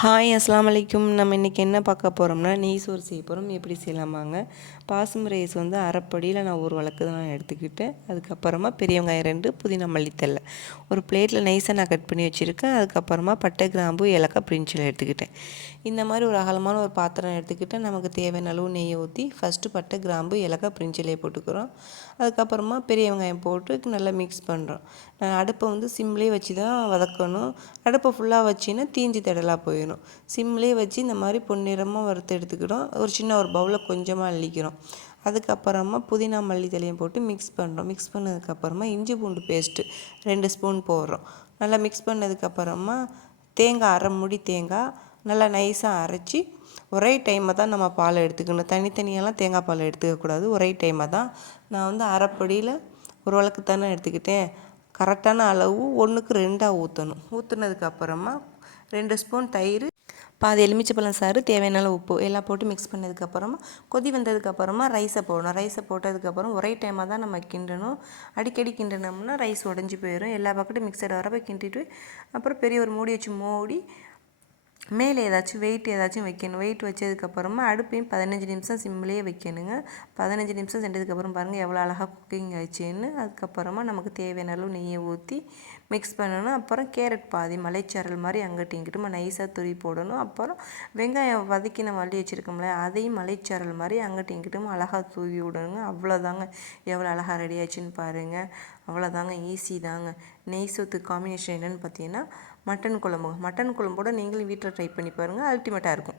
Hi அஸ்ஸலாமு அலைக்கும். நம்ம இன்றைக்கி என்ன பார்க்க போகிறோம்னா நெய் சோறு செய்ய போகிறோம். எப்படி செய்யலாமாங்க. பாசுமதி ரைஸ் வந்து அரைப்படியில் நான் ஒரு வழக்கு தான் நான் எடுத்துக்கிட்டேன். அதுக்கப்புறமா பெரிய வெங்காயம் 2, புதினா மல்லித்தழை ஒரு பிளேட்டில் நைஸாக நான் கட் பண்ணி வச்சுருக்கேன். அதுக்கப்புறமா பட்டை கிராம்பு ஏலக்காய் பிரிஞ்சில் எடுத்துக்கிட்டேன். இந்த மாதிரி ஒரு அகலமான ஒரு பாத்திரம் எடுத்துக்கிட்டேன். நமக்கு தேவையான அளவு நெய்யை ஊற்றி ஃபஸ்ட்டு பட்டை கிராம்பு ஏலக்காய் பிரிஞ்சிலே போட்டுக்கிறோம். அதுக்கப்புறமா பெரிய வெங்காயம் போட்டு நல்லா மிக்ஸ் பண்ணுறோம். அடுப்பை வந்து சிம்லேயே வச்சு தான் வதக்கணும். அடுப்பை ஃபுல்லாக வச்சின்னா தீஞ்சு தடலாக போயிடும். சிம்லேயே வச்சு இந்த மாதிரி பொன்னிறமாக வறுத்து எடுத்துக்கிட்டோம். ஒரு சின்ன ஒரு பவுலில் கொஞ்சமாக அள்ளிக்கிறோம். அதுக்கப்புறமா புதினா மல்லித்தழையும் போட்டு மிக்ஸ் பண்ணுறோம். மிக்ஸ் பண்ணதுக்கப்புறமா இஞ்சி பூண்டு பேஸ்ட்டு 2 ஸ்பூன் போடுறோம். நல்லா மிக்ஸ் பண்ணதுக்கப்புறமா தேங்காய் அரை மூடி தேங்காய் நல்லா நைஸாக அரைச்சி ஒரே டைமாக தான் நம்ம பால் எடுத்துக்கணும். தனித்தனியெல்லாம் தேங்காய் பால் எடுத்துக்கக்கூடாது. ஒரே டைமாக தான். நான் வந்து அரைப்படியில் ஒரு வழக்கு தானே எடுத்துக்கிட்டேன். கரெக்டான அளவு 1க்கு 2 ஊற்றணும். ஊற்றுனதுக்கப்புறமா 2 ஸ்பூன் தயிர், பாதி எலுமிச்சைப்பழம் சாறு, தேவையான அளவு உப்பு எல்லாம் போட்டு மிக்ஸ் பண்ணதுக்கப்புறமா கொதி வந்ததுக்கப்புறமா ரைஸை போடணும். ரைஸை போட்டதுக்கப்புறம் ஒரே டைமாக தான் நம்ம கிண்டணும். அடிக்கடி கிண்டினோம்னா ரைஸ் உடஞ்சி போயிடும். எல்லா பக்கட்டும் மிக்சட் வரப்போ கிண்டிட்டு அப்புறம் பெரிய ஒரு மூடி வச்சு மூடி மேலே ஏதாச்சும் வைக்கணும். வெயிட் வச்சதுக்கப்புறமா அடுப்பையும் 15 நிமிஷம் சிம்லேயே வைக்கணுங்க. 15 நிமிஷம் செஞ்சதுக்கப்புறம் பாருங்கள் எவ்வளோ அழகாக குக்கிங் ஆயிடுச்சுன்னு. அதுக்கப்புறமா நமக்கு தேவையான அளவு நெய்யை ஊற்றி மிக்ஸ் பண்ணணும். அப்புறம் கேரட் பாதி மலைச்சாரல் மாதிரி அங்கிட்டும் இங்கிட்டும் நைஸாக துருவி போடணும். அப்புறம் வெங்காயம் வதக்கி நம்ம அள்ளி வச்சுருக்கோம்ல அதையும் மலைச்சாரல் மாதிரி அங்கிட்டும் இங்கிட்டும் அழகாக தூவி விடணுங்க. அவ்வளோதாங்க. எவ்வளோ அழகாக ரெடி ஆச்சுன்னு பாருங்கள். அவ்வளோதாங்க, ஈஸி தாங்க. நெய் சோத்துக்கு காம்பினேஷன் என்னென்னு பார்த்தீங்கன்னா மட்டன் குழம்போட நீங்களும் வீட்டில் ட்ரை பண்ணி பாருங்கள். அல்டிமேட்டாக இருக்கும்.